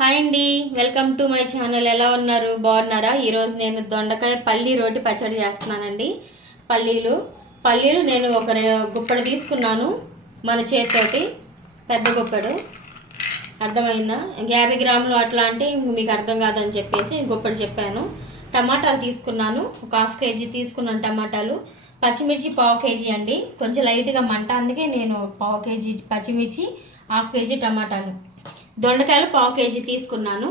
Hi అండి, welcome to my channel. ఎలా ఉన్నారు? బాగున్నారా? ఈరోజు నేను దొండకాయ పల్లి రోటి పచ్చడి చేస్తున్నానండి. పల్లీలు నేను ఒక గుప్పడు తీసుకున్నాను మన చేతితోటి, పెద్ద గుప్పడు. అర్థమైందా? 50 గ్రాములు అట్లా అంటే మీకు అర్థం కాదని చెప్పేసి గుప్పడు చెప్పాను. టమాటాలు తీసుకున్నాను, ఒక హాఫ్ కేజీ తీసుకున్నాను టమాటాలు. పచ్చిమిర్చి పావు కేజీ అండి, కొంచెం లైట్గా మంట, అందుకే నేను పావు కేజీ పచ్చిమిర్చి, హాఫ్ కేజీ టమాటాలు. దొండకాయలు పావు కేజీ తీసుకున్నాను.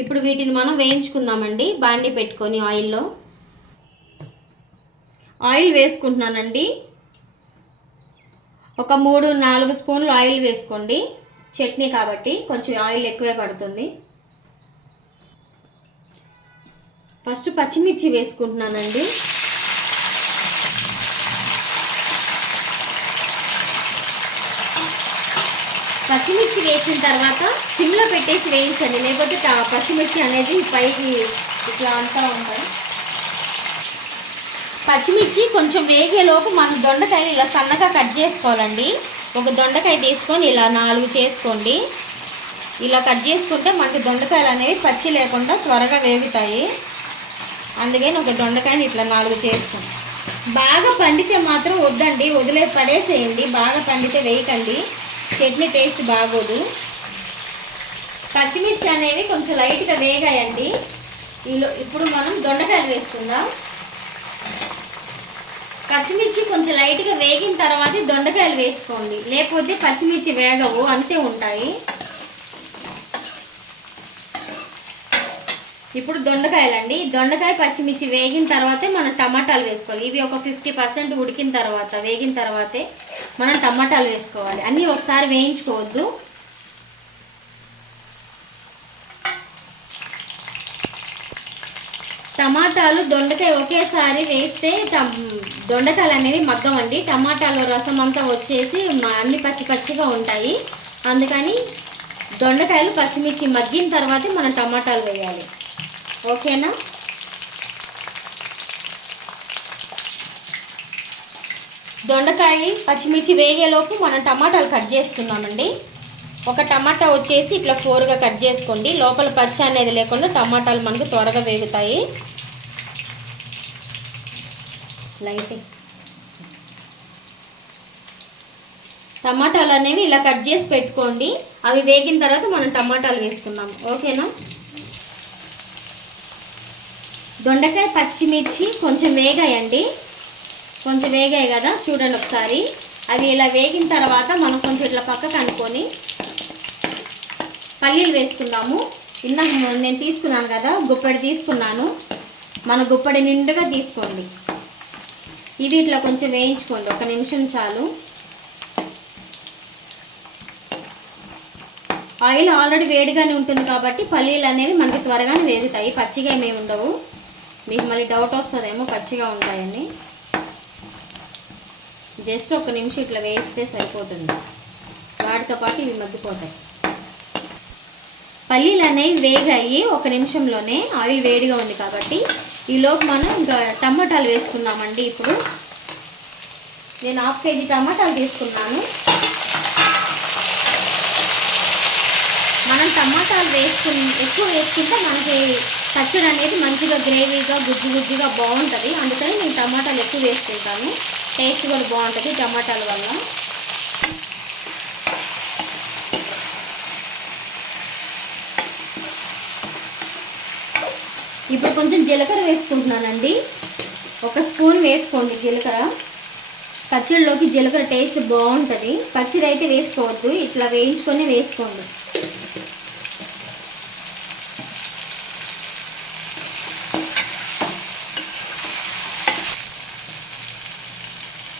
ఇప్పుడు వీటిని మనం వేయించుకుందామండి. బాండి పెట్టుకొని ఆయిల్ వేసుకుంటున్నానండి. ఒక 3-4 స్పూన్లు ఆయిల్ వేసుకోండి. చట్నీ కాబట్టి కొంచెం ఆయిల్ ఎక్కువే పడుతుంది. ఫస్ట్ పచ్చిమిర్చి వేసుకుంటున్నానండి. పచ్చిమిర్చి వేసిన తర్వాత సిమ్లో పెట్టేసి వేయించండి, లేకపోతే పచ్చిమిర్చి అనేది పైకి ఇట్లా అంటూ ఉంటుంది. పచ్చిమిర్చి కొంచెం వేగేలోపు మనం దొండకాయలు ఇలా సన్నగా కట్ చేసుకోవాలండి. ఒక దొండకాయ తీసుకొని ఇలా 4 చేసుకోండి. ఇలా కట్ చేసుకుంటే మనకి దొండకాయలు అనేవి పచ్చి లేకుండా త్వరగా వేగుతాయి. అందుకని ఒక దొండకాయని ఇట్లా 4 చేసుకోండి. బాగా పండితే మాత్రం వద్దండి, పడేసేయండి. బాగా పండితే వేయకండి, చట్నీ టేస్ట్ బాగోదు. పచ్చిమిర్చి అనేవి కొంచెం లైట్గా వేగాయండి. ఇప్పుడు మనం దొండకాయలు వేసుకుందాం. పచ్చిమిర్చి కొంచెం లైట్గా వేగిన తర్వాత దొండకాయలు వేసుకోండి, లేకపోతే పచ్చిమిర్చి వేగవు, అంతే ఉంటాయి. ఇప్పుడు దొండకాయలండి. దొండకాయ పచ్చిమిర్చి వేగిన తర్వాతే మనం టమాటాలు వేసుకోవాలి. ఇవి ఒక 50% ఉడికిన తర్వాత, వేగిన తర్వాతే మనం టమాటాలు వేసుకోవాలి. అన్నీ ఒకసారి వేయించుకోవద్దు. టమాటాలు దొండకాయ ఒకేసారి వేస్తే దొండకాయలు అనేవి మగ్గవండి. టమాటాలో రసం అంతా వచ్చేసి అన్ని పచ్చి పచ్చిగా ఉంటాయి. అందుకని దొండకాయలు పచ్చిమిర్చి మగ్గిన తర్వాతే మనం టమాటాలు వేయాలి. ఓకేనా? దొండకాయ పచ్చిమిర్చి వేగేలోపు మనం టమాటాలు కట్ చేసుకున్నామండి. ఒక టమాటా వచ్చేసి ఇట్లా 4గా కట్ చేసుకోండి. లోపల పచ్చ అనేది లేకుండా టమాటాలు మనకు త్వరగా వేగుతాయి. టమాటాలు అనేవి ఇలా కట్ చేసి పెట్టుకోండి. అవి వేగిన తర్వాత మనం టమాటాలు వేసుకున్నాం. ఓకేనా? దొండకాయ పచ్చిమిర్చి కొంచెం వేగాయండి. కొంచెం వేగాయి కదా, చూడండి ఒకసారి. అవి ఇలా వేగిన తర్వాత మనం కొంచెం ఇట్లా పక్కకు అనుకొని పల్లీలు వేసుకుందాము. ఇందాక నేను తీసుకున్నాను కదా, గుప్పడి తీసుకున్నాను. మన గుప్పడి నిండుగా తీసుకోండి. ఇవి ఇట్లా కొంచెం వేయించుకోండి, 1 నిమిషం చాలు. ఆయిల్ ఆల్రెడీ వేడిగానే ఉంటుంది కాబట్టి పల్లీలు అనేవి మనకి త్వరగానే వేగుతాయి, పచ్చిగా ఏమేమి ఉండవు. మీకు మళ్ళీ డౌట్ వస్తుందేమో పచ్చిగా ఉంటాయని. జస్ట్ 1 నిమిషం ఇట్లా వేస్తే సరిపోతుంది. వాటితో పాటు ఇవి మగ్గిపోతాయి. పల్లీలు అనేవి వేగాయి 1 నిమిషంలోనే, ఆయిల్ వేడిగా ఉంది కాబట్టి. ఈలోపు మనం ఇంకా టమాటాలు వేసుకున్నామండి. ఇప్పుడు నేను హాఫ్ కేజీ టమాటాలు తీసుకున్నాను. మనం టమాటాలు ఎక్కువ వేసుకుంటే మనకి పచ్చడి అనేది మంచిగా గ్రేవీగా గుజ్జుగా బాగుంటుంది. అందుకని నేను టమాటాలు ఎక్కువ వేసుకుంటాను. టేస్ట్ కూడా బాగుంటుంది టమాటాల వల్ల. ఇప్పుడు కొంచెం జీలకర్ర వేసుకుంటున్నానండి. 1 స్పూన్ వేసుకోండి జీలకర్ర. పచ్చడిలోకి జీలకర్ర టేస్ట్ బాగుంటుంది. పచ్చడి అయితే వేసుకోవద్దు, ఇట్లా వేయించుకొని వేసుకోండి.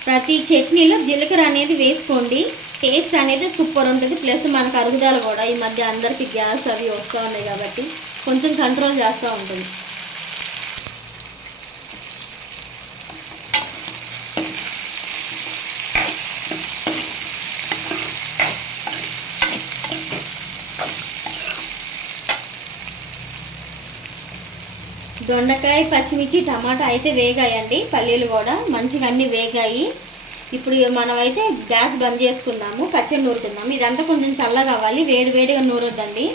ప్రతి చట్నీలో జీలకర్ర అనేది వేసుకోండి. టేస్ట్ అనేది సూపర్ ఉంటుంది. ప్లస్ మనకు అరుగుదల కూడా, ఈ మధ్య అందరికీ గ్యాస్ అవి వస్తూ ఉన్నాయి కాబట్టి కొంచెం కంట్రోల్ చేస్తూ ఉంటుంది. దొండకాయ పచ్చిమిర్చి టమాటా అయితే వేగాయండి. పల్లీలు కూడా మంచిగా అన్నీ వేగాయి. ఇప్పుడు మనమైతే గ్యాస్ బంద్ చేసుకుందాము, పచ్చడి నూరుకుందాము. ఇదంతా కొంచెం చల్లగా అవ్వాలి, వేడివేడిగా నూరొద్దండి.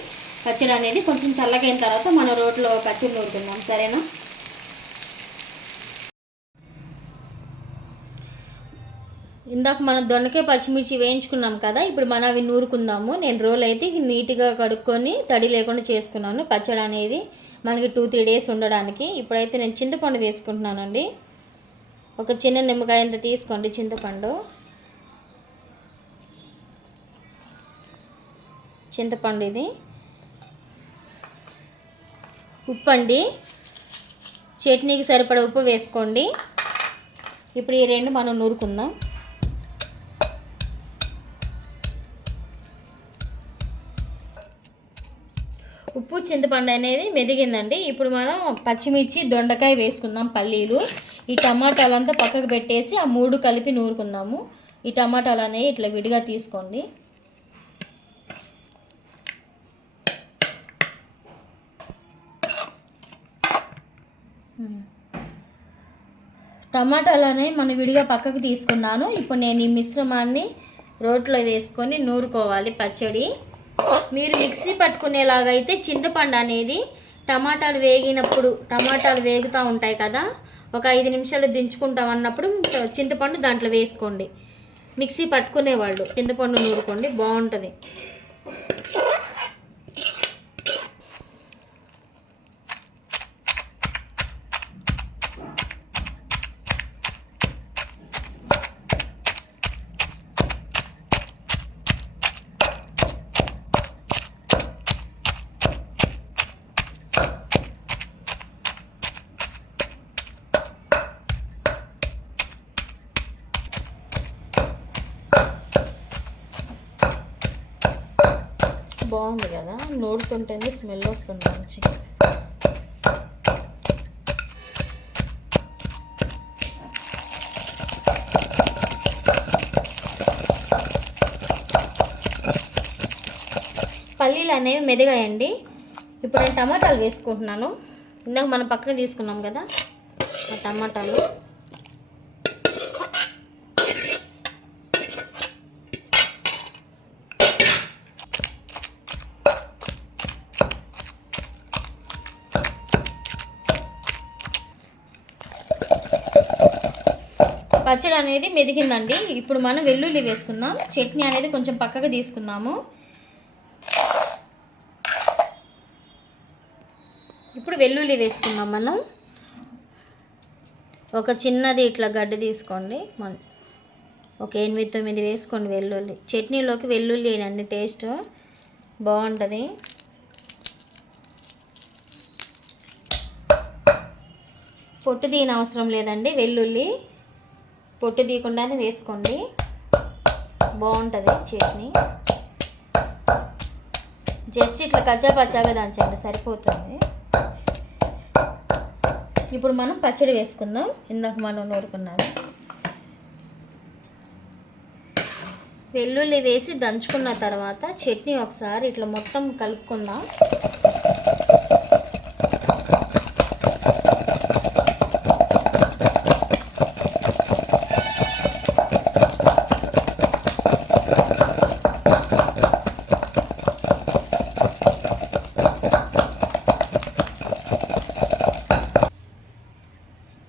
పచ్చడి అనేది కొంచెం చల్లగైన తర్వాత మనం రోట్లో పచ్చడి నూరుకుందాం, సరేనా? ఇందాక మనం దొండకాయ పచ్చిమిర్చి వేయించుకున్నాం కదా, ఇప్పుడు మనం అవి నూరుకుందాము. నేను రోల్ అయితే నీట్గా కడుక్కొని తడి లేకుండా చేసుకున్నాను. పచ్చడి అనేది మనకి 2-3 డేస్ ఉండడానికి. ఇప్పుడైతే నేను చింతపండు వేసుకుంటున్నానండి. ఒక చిన్న నిమ్మకాయ అంత తీసుకోండి చింతపండు. ఇది ఉప్పు అండి, చట్నీకి సరిపడా ఉప్పు వేసుకోండి. ఇప్పుడు ఈ రెండు మనం నూరుకుందాం. ఉప్పు చింతపండు అనేది మెదిగిందండి. ఇప్పుడు మనం పచ్చిమిర్చి దొండకాయ వేసుకుందాం, పల్లీలు, ఈ టమాటాలంతా పక్కకు పెట్టేసి ఆ 3 కలిపి నూరుకుందాము. ఈ టమాటాలు అనేవి ఇట్లా విడిగా తీసుకోండి. టమాటాలు అనేవి మనం విడిగా పక్కకు తీసుకున్నాను. ఇప్పుడు నేను ఈ మిశ్రమాన్ని రోట్లో వేసుకొని నూరుకోవాలి పచ్చడి. మీరు మిక్సీ పట్టుకునేలాగైతే చింతపండు అనేది టమాటాలు వేగుతూ ఉంటాయి కదా, ఒక 5 నిమిషాలు దించుకుంటాం అన్నప్పుడు చింతపండు దాంట్లో వేసుకోండి. మిక్సీ పట్టుకునేవాళ్ళు చింతపండు నూరుకోండి, బాగుంటుంది. బాగుంది కదా, నూరుతుంటేనే స్మెల్ వస్తుంది మంచి. పల్లీలు అనేవి మెదిగాయండి. ఇప్పుడు నేను టమాటాలు వేసుకుంటున్నాను. ఇందాక మనం పక్కన తీసుకున్నాం కదా ఆ టమాటాలు. పచ్చడి అనేది మెదిగిందండి. ఇప్పుడు మనం వెల్లుల్లి వేసుకుందాం. చట్నీ అనేది కొంచెం పక్కకు తీసుకుందాము. ఇప్పుడు వెల్లుల్లి వేసుకుందాం మనం. ఒక చిన్నది ఇట్లా గడ్డ తీసుకోండి, ఒక 8-9 వేసుకోండి వెల్లుల్లి. చట్నీలోకి వెల్లుల్లి వేయండి, టేస్ట్ బాగుంటుంది. పొట్టు తీయని అవసరం లేదండి, వెల్లుల్లి పొట్టు తీయకుండానే వేసుకోండి, బాగుంటుంది చట్నీ. జస్ట్ ఇట్లా కచ్చాపచ్చాగా దంచండి, సరిపోతుంది. ఇప్పుడు మనం పచ్చడి వేసుకుందాం. ఇందాక మనం నూరుకున్నాము. వెల్లుల్లి వేసి దంచుకున్న తర్వాత చట్నీ ఒకసారి ఇట్లా మొత్తం కలుపుకుందాం.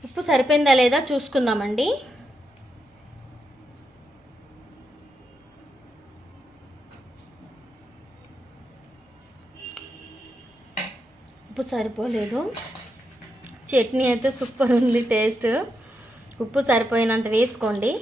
ఉప్పు సరిపోయిందా లేదా చూసుకుందామండి. ఉప్పు సరిపోలేదు. చట్నీ అయితే సూపర్ ఉంది టేస్ట్. ఉప్పు సరిపోయినంత వేసుకోండి.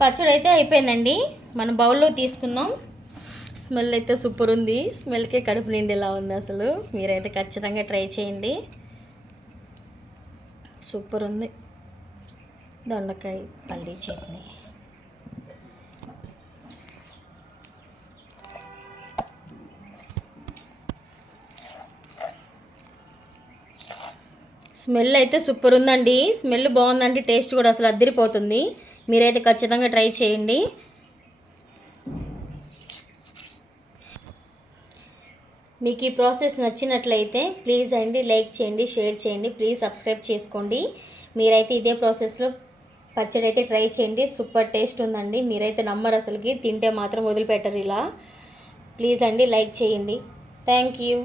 పచ్చడి అయితే అయిపోయిందండి. మనం బౌల్లో తీసుకుందాం. స్మెల్ అయితే సూపర్ ఉంది. స్మెల్కే కడుపు నిండేలా ఉంది అసలు. మీరైతే ఖచ్చితంగా ట్రై చేయండి, సూపర్ ఉంది దొండకాయ పల్లీ చట్నీ. స్మెల్ అయితే సూపర్ ఉందండి. స్మెల్ బాగుందండి, టేస్ట్ కూడా అసలు అద్దరిపోతుంది. మీరైతే ఖచ్చితంగా ట్రై చేయండి. మీకు ఈ ప్రాసెస్ నచ్చినట్లయితే ప్లీజ్ అండి లైక్ చేయండి, షేర్ చేయండి, ప్లీజ్ సబ్స్క్రైబ్ చేసుకోండి. మీరైతే ఇదే ప్రాసెస్లో పచ్చడి అయితే ట్రై చేయండి. సూపర్ టేస్ట్ ఉందండి. మీరైతే నమ్మరు, అసలుకి తింటే మాత్రం వదిలిపెట్టరు ఇలా. ప్లీజ్ అండి లైక్ చేయండి. Thank you.